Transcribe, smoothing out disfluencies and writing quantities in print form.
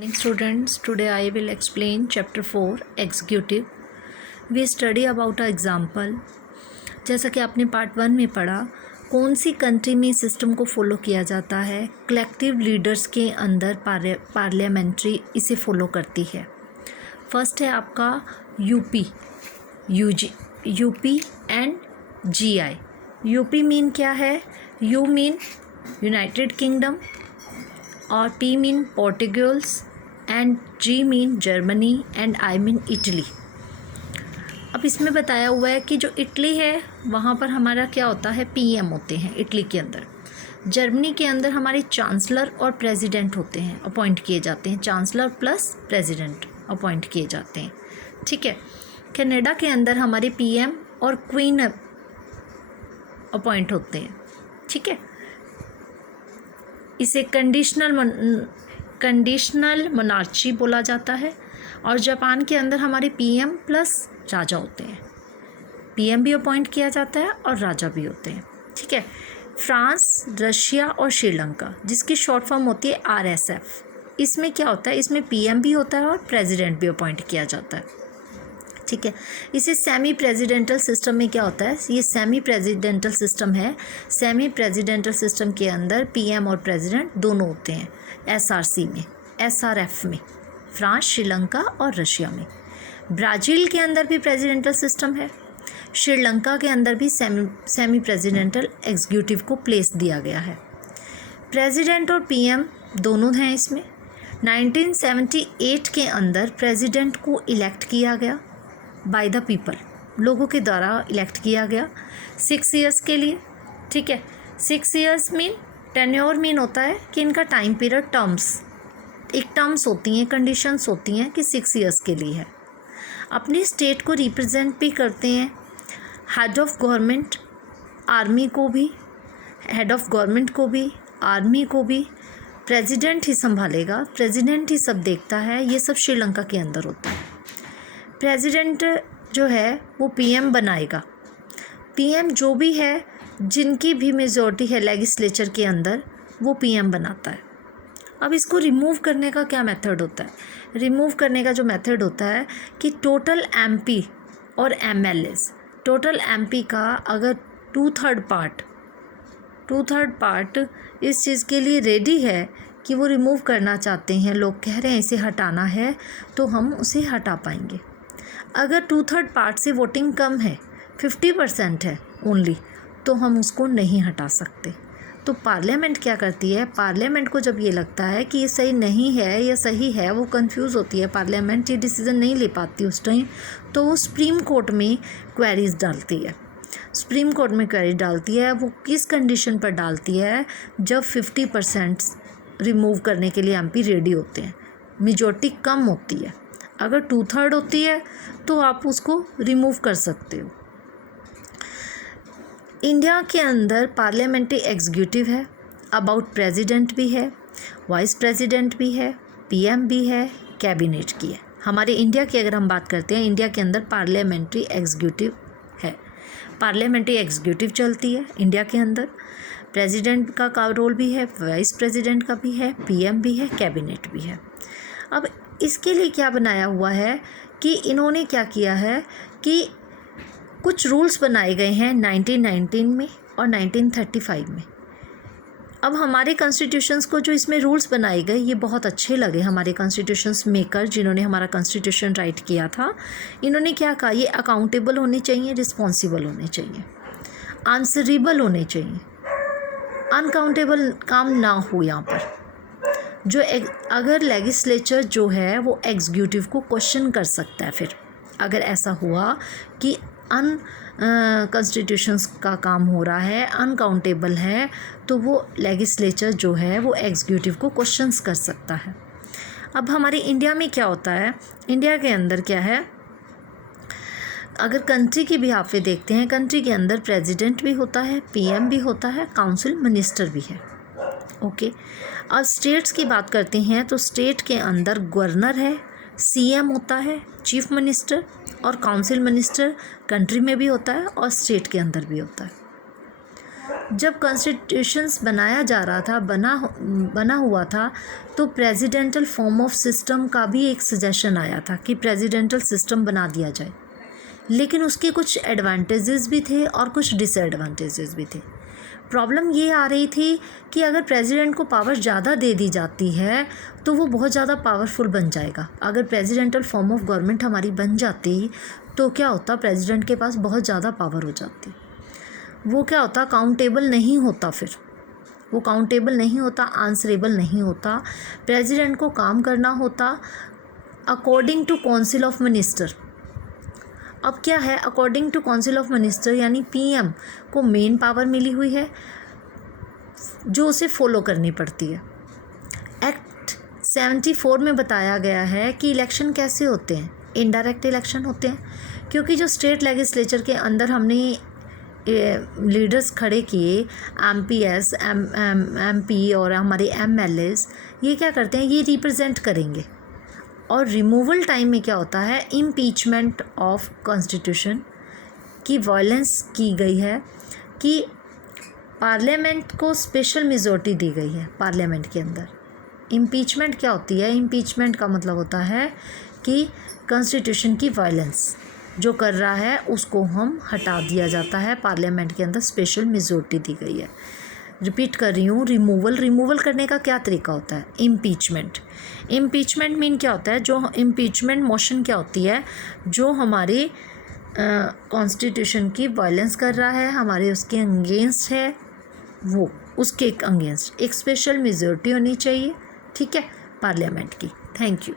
Morning students, today I will explain chapter 4 executive. We study about a example. जैसा कि आपने part 1 में पढ़ा, कौन सी कंट्री में सिस्टम को फॉलो किया जाता है, कलेक्टिव लीडर्स के अंदर पार्लियामेंट्री इसे फॉलो करती है। फर्स्ट है आपका UP and GI. UP mean क्या है? यू मीन यूनाइटेड किंगडम और P mean Portugals and G mean Germany and I mean Italy. अब इसमें बताया हुआ है कि जो इटली है वहाँ पर हमारा क्या होता है, पीएम होते हैं इटली के अंदर। जर्मनी के अंदर हमारे चांसलर और प्रेसिडेंट होते हैं, अपॉइंट किए जाते हैं, चांसलर प्लस प्रेसिडेंट अपॉइंट किए जाते हैं। ठीक है। कनाडा के अंदर हमारे पीएम और क्वीन अपॉइंट होते हैं। ठीक है। इसे कंडीशनल मोनार्ची बोला जाता है। और जापान के अंदर हमारे पीएम प्लस राजा होते हैं। पीएम भी अपॉइंट किया जाता है और राजा भी होते हैं। ठीक है। फ्रांस, रशिया और श्रीलंका, जिसकी शॉर्ट फॉर्म होती है आरएसएफ, इसमें क्या होता है, इसमें पीएम भी होता है और प्रेसिडेंट भी अपॉइंट किया जाता है। ठीक है। इसे सेमी प्रेसिडेंटल सिस्टम में क्या होता है, ये सेमी प्रेसिडेंटल सिस्टम है। सेमी प्रेसिडेंटल सिस्टम के अंदर पीएम और प्रेसिडेंट दोनों होते हैं। एसआरसी में, एसआरएफ में, फ्रांस, श्रीलंका और रशिया में। ब्राज़ील के अंदर भी प्रेसिडेंटल सिस्टम है। श्रीलंका के अंदर भी सेमी प्रेसिडेंटल एग्जीक्यूटिव को प्लेस दिया गया है। प्रेसिडेंट और पीएम दोनों हैं इसमें। 1978 के अंदर प्रेसिडेंट को इलेक्ट किया गया बाय द पीपल, लोगों के द्वारा इलेक्ट किया गया 6 ईयर्स के लिए। ठीक है। 6 ईयर्स मीन, टेन्योर मीन होता है कि इनका टाइम पीरियड, टर्म्स होती हैं, कंडीशंस होती हैं कि 6 ईयर्स के लिए है। अपनी स्टेट को रिप्रेजेंट भी करते हैं। हेड ऑफ गवर्नमेंट, आर्मी को भी, हेड ऑफ गवर्नमेंट को भी, आर्मी को भी प्रेसिडेंट ही संभालेगा, प्रेसिडेंट ही सब देखता है। ये सब श्रीलंका के अंदर होता है। प्रेसिडेंट जो है वो पीएम बनाएगा। पीएम जो भी है, जिनकी भी मेजॉरिटी है लेजिस्लेचर के अंदर, वो पीएम बनाता है। अब इसको रिमूव करने का क्या मेथड होता है? रिमूव करने का जो मेथड होता है कि टोटल एमपी और एमएलएस, टोटल एमपी का अगर 2/3 पार्ट इस चीज़ के लिए रेडी है कि वो रिमूव करना चाहते हैं, लोग कह रहे हैं इसे हटाना है, तो हम उसे हटा पाएंगे। अगर 2/3 पार्ट से वोटिंग कम है, 50% है ओनली, तो हम उसको नहीं हटा सकते। तो पार्लियामेंट क्या करती है, पार्लियामेंट को जब ये लगता है कि ये सही नहीं है या सही है, वो कंफ्यूज होती है, पार्लियामेंट ये डिसीजन नहीं ले पाती उस टाइम, तो वो सुप्रीम कोर्ट में क्वेरीज डालती है। सुप्रीम कोर्ट में क्वेरी डालती है। वो किस कंडीशन पर डालती है? जब 50% रिमूव करने के लिए एमपी रेडी होते हैं, मेजॉरिटी कम होती है। अगर 2/3 होती है तो आप उसको रिमूव कर सकते हो। इंडिया के अंदर पार्लियामेंट्री एग्जीक्यूटिव है, अबाउट प्रेसिडेंट भी है, वाइस प्रेसिडेंट भी है, पीएम भी है, कैबिनेट की है। हमारे इंडिया की अगर हम बात करते हैं, इंडिया के अंदर पार्लियामेंट्री एग्जीक्यूटिव है। पार्लियामेंट्री एग्जीक्यूटिव चलती है इंडिया के अंदर। प्रेसिडेंट का रोल भी है, वाइस प्रेसिडेंट का भी है, पीएम भी है, कैबिनेट भी है। अब इसके लिए क्या बनाया हुआ है कि इन्होंने क्या किया है कि कुछ रूल्स बनाए गए हैं 1919 में और 1935 में। अब हमारे कॉन्स्टिट्यूशंस को जो इसमें रूल्स बनाए गए, ये बहुत अच्छे लगे हमारे कॉन्स्टिट्यूशंस मेकर, जिन्होंने हमारा कॉन्स्टिट्यूशन राइट किया था। इन्होंने क्या कहा, ये अकाउंटेबल होने चाहिए, रिस्पॉन्सिबल होने चाहिए, आंसरेबल होने चाहिए, अनकाउंटेबल काम ना हो यहाँ पर। जो अगर लेजिस्लेचर जो है वो एग्जीक्यूटिव को क्वेश्चन कर सकता है, फिर अगर ऐसा हुआ कि कॉन्स्टिट्यूशंस का काम हो रहा है, अनकाउंटेबल है, तो वो लेजिस्लेचर जो है वो एग्जीक्यूटिव को क्वेश्चंस कर सकता है। अब हमारे इंडिया में क्या होता है, इंडिया के अंदर क्या है, अगर कंट्री की भी आप देखते हैं, कंट्री के अंदर प्रेसिडेंट भी होता है, पीएम भी होता है, काउंसिल मिनिस्टर भी है। ओके। अब स्टेट्स की बात करते हैं तो स्टेट के अंदर गवर्नर है, सीएम होता है, चीफ मिनिस्टर और काउंसिल मिनिस्टर कंट्री में भी होता है और स्टेट के अंदर भी होता है। जब कॉन्स्टिट्यूशंस बनाया जा रहा था, बना हुआ था, तो प्रेसिडेंटल फॉर्म ऑफ सिस्टम का भी एक सजेशन आया था कि प्रेसिडेंटल सिस्टम बना दिया जाए, लेकिन उसके कुछ एडवांटेजेस भी थे और कुछ डिसएडवांटेजेस भी थे। प्रॉब्लम ये आ रही थी कि अगर प्रेसिडेंट को पावर ज़्यादा दे दी जाती है तो वो बहुत ज़्यादा पावरफुल बन जाएगा। अगर प्रेसिडेंटल फॉर्म ऑफ गवर्नमेंट हमारी बन जाती तो क्या होता, प्रेसिडेंट के पास बहुत ज़्यादा पावर हो जाती। वो क्या होता, काउंटेबल नहीं होता, फिर वो काउंटेबल नहीं होता, आंसरेबल नहीं होता। प्रेसिडेंट को काम करना होता according to council of minister. अब क्या है, according to council of minister यानी पीएम को मेन पावर मिली हुई है जो उसे फॉलो करनी पड़ती है। एक्ट 74 में बताया गया है कि इलेक्शन कैसे होते हैं, इनडायरेक्ट इलेक्शन होते हैं, क्योंकि जो स्टेट लेजिस्लेचर के अंदर हमने लीडर्स खड़े किए, एमपीएस, एमपी और हमारे एमएलएस, ये क्या करते हैं, ये रिप्रेजेंट करेंगे। और रिमूवल टाइम में क्या होता है, इम्पीचमेंट ऑफ कॉन्स्टिट्यूशन की वायलेंस की गई है कि पार्लियामेंट को स्पेशल मेजॉरिटी दी गई है पार्लियामेंट के अंदर। इम्पीचमेंट क्या होती है, इम्पीचमेंट का मतलब होता है कि कॉन्स्टिट्यूशन की वायलेंस जो कर रहा है उसको हम हटा दिया जाता है, पार्लियामेंट के अंदर स्पेशल मेजॉरिटी दी गई है। रिपीट कर रही हूँ, रिमूवल करने का क्या तरीका होता है, इम्पीचमेंट मीन क्या होता है, जो इम्पीचमेंट मोशन क्या होती है, जो हमारे कॉन्स्टिट्यूशन की वायलेंस कर रहा है, हमारे उसके अगेंस्ट है, वो उसके अगेंस्ट एक स्पेशल मेजॉरिटी होनी चाहिए, ठीक है, पार्लियामेंट की। Thank you.